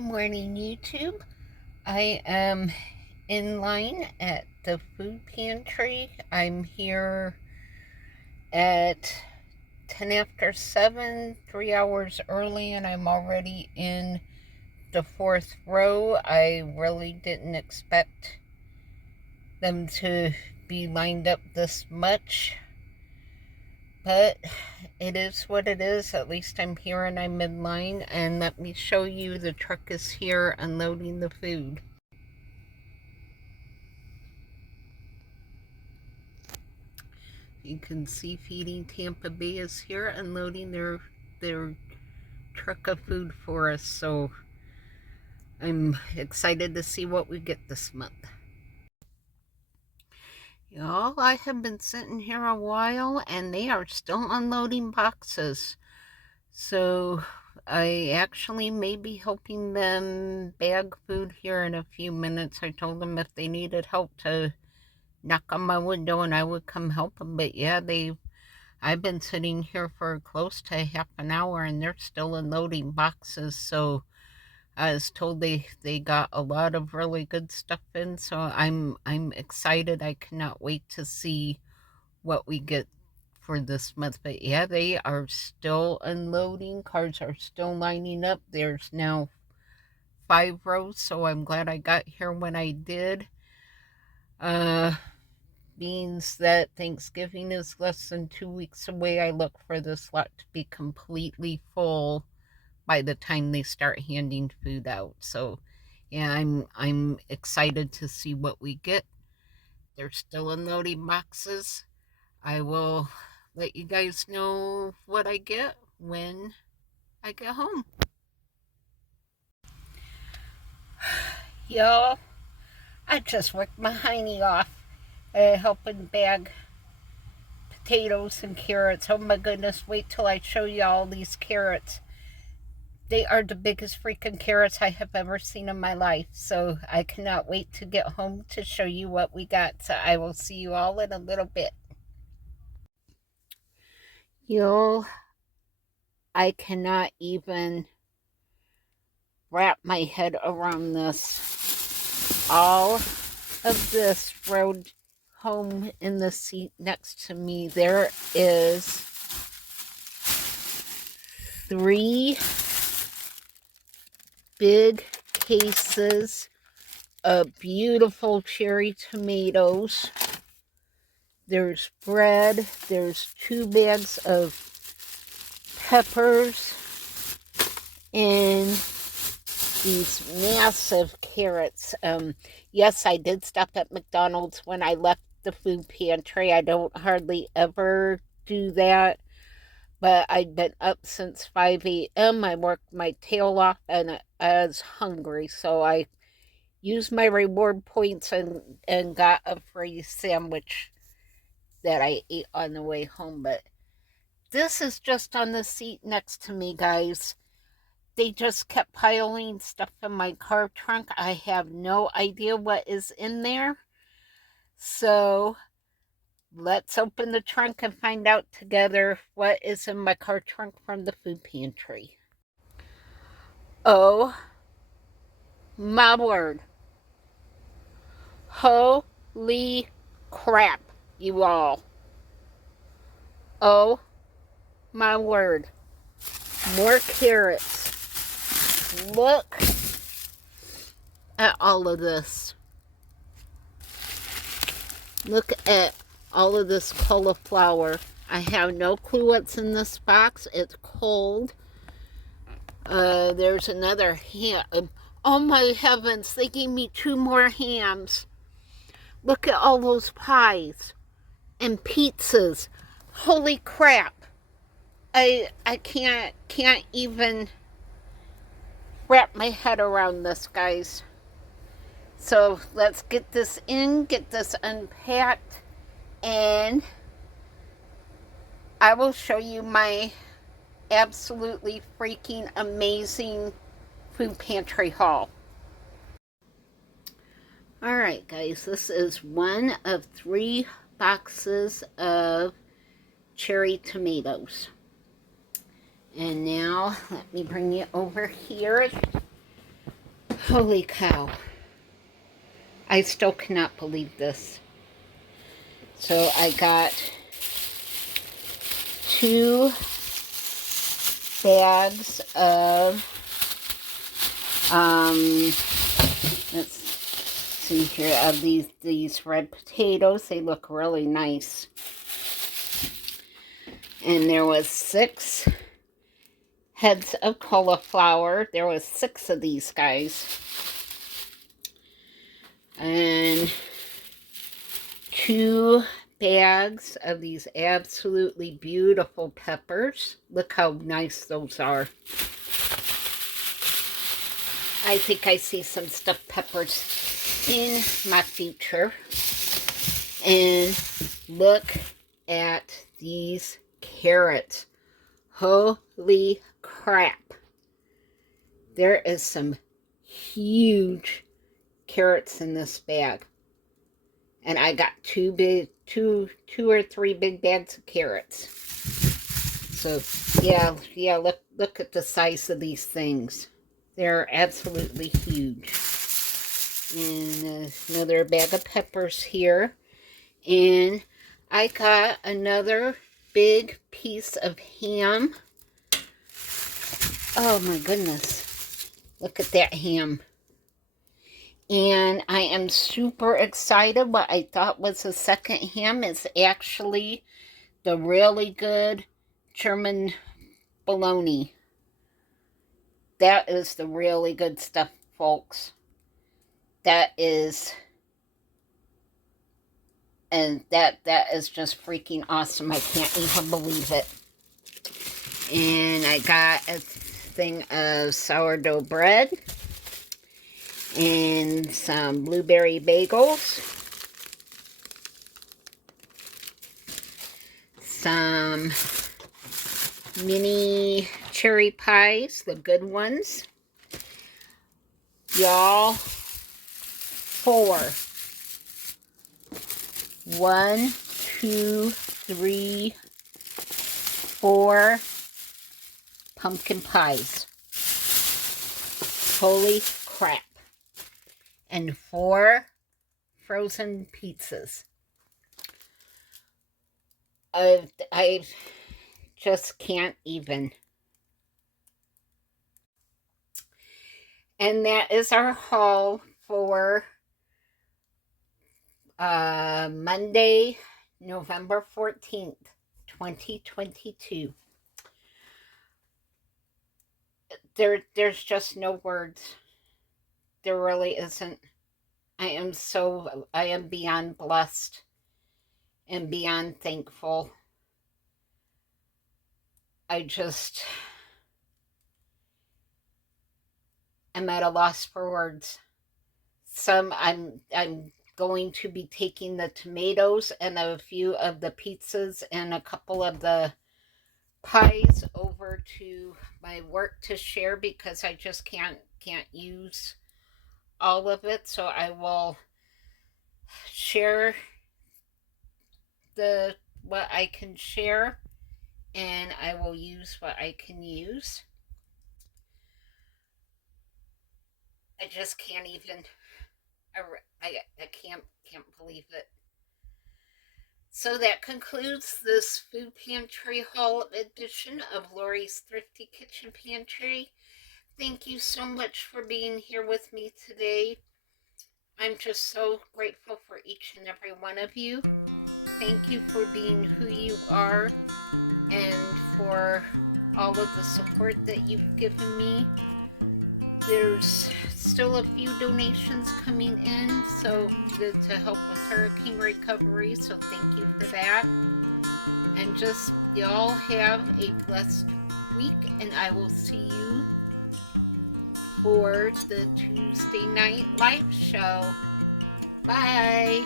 Good morning, YouTube. I am in line at the food pantry. I'm here at 10 after 7, 3 hours early, and I'm already in the fourth row. I really didn't expect them to be lined up this much, but it is what it is. At least I'm here and I'm in line, and let me show you, the truck is here unloading the food. You can see Feeding Tampa Bay is here unloading their truck of food for us, so I'm excited to see what we get this month. Y'all, I have been sitting here a while and they are still unloading boxes. So I actually may be helping them bag food here in a few minutes. I told them if they needed help to knock on my window and I would come help them. But yeah, I've been sitting here for close to half an hour and they're still unloading boxes. So I was told they got a lot of really good stuff in. So I'm excited. I cannot wait to see what we get for this month. But yeah, they are still unloading. Cars are still lining up. There's now 5 rows, so I'm glad I got here when I did. Means that Thanksgiving is less than 2 weeks away. I look for this lot to be completely full by the time they start handing food out. So yeah, I'm excited to see what we get. They're still unloading boxes. I will let you guys know what I get when I get home. Y'all, I just worked my hiney off helping bag potatoes and carrots. Oh my goodness, wait till I show you all these carrots. They are the biggest freaking carrots I have ever seen in my life. So I cannot wait to get home to show you what we got. So I will see you all in a little bit. Y'all, I cannot even wrap my head around this. All of this rode home in the seat next to me. There is 3 big cases of beautiful cherry tomatoes. There's bread. There's 2 bags of peppers and these massive carrots. Yes, I did stop at McDonald's when I left the food pantry. I don't hardly ever do that, but I'd been up since 5 a.m. I worked my tail off and I was hungry, so I used my reward points and got a free sandwich that I ate on the way home. But this is just on the seat next to me, guys. They just kept piling stuff in my car trunk. I have no idea what is in there. So let's open the trunk and find out together what is in my car trunk from the food pantry. Oh my word. Holy crap, you all. Oh my word. More carrots. Look at all of this. Look at all of this cauliflower. I have no clue what's in this box. It's cold. There's another ham. Oh my heavens, they gave me 2 more hams. Look at all those pies and pizzas. Holy crap. I can't even wrap my head around this, guys. So let's get this in, get this unpacked, and I will show you my absolutely freaking amazing food pantry haul. Alright guys, this is one of 3 boxes of cherry tomatoes. And now let me bring you over here Holy cow. I still cannot believe this. So I got 2 bags of, let's see here, of these red potatoes. They look really nice. And there was 6 heads of cauliflower. There was 6 of these guys. And 2 bags of these absolutely beautiful peppers. Look how nice those are. I think I see some stuffed peppers in my future. And look at these carrots. Holy crap. There is some huge carrots in this bag. And I got 2 or 3 big bags of carrots. So yeah, look at the size of these things. They're absolutely huge. And another bag of peppers here. And I got another big piece of ham. Oh my goodness. Look at that ham. And I am super excited. What I thought was a second ham is actually the really good German bologna. That is the really good stuff, folks. That is, and that is just freaking awesome. I can't even believe it. And I got a thing of sourdough bread. And some blueberry bagels, some mini cherry pies, the good ones. Y'all, 4. 1, 2, 3, 4 pumpkin pies. Holy crap. And 4 frozen pizzas. I just can't even. And that is our haul for Monday, November 14th, 2022. There's just no words. There really isn't. I am beyond blessed and beyond thankful. I'm at a loss for words. I'm going to be taking the tomatoes and a few of the pizzas and a couple of the pies over to my work to share because I just can't use all of it. So I will share what I can share, and I will use what I can use. I just can't even. I can't believe it. So that concludes this food pantry haul edition of Lori's Thrifty Kitchen Pantry. Thank you so much for being here with me today. I'm just so grateful for each and every one of you. Thank you for being who you are and for all of the support that you've given me. There's still a few donations coming in to help with hurricane recovery, so thank you for that. And just y'all have a blessed week, and I will see you for the Tuesday night live show. Bye.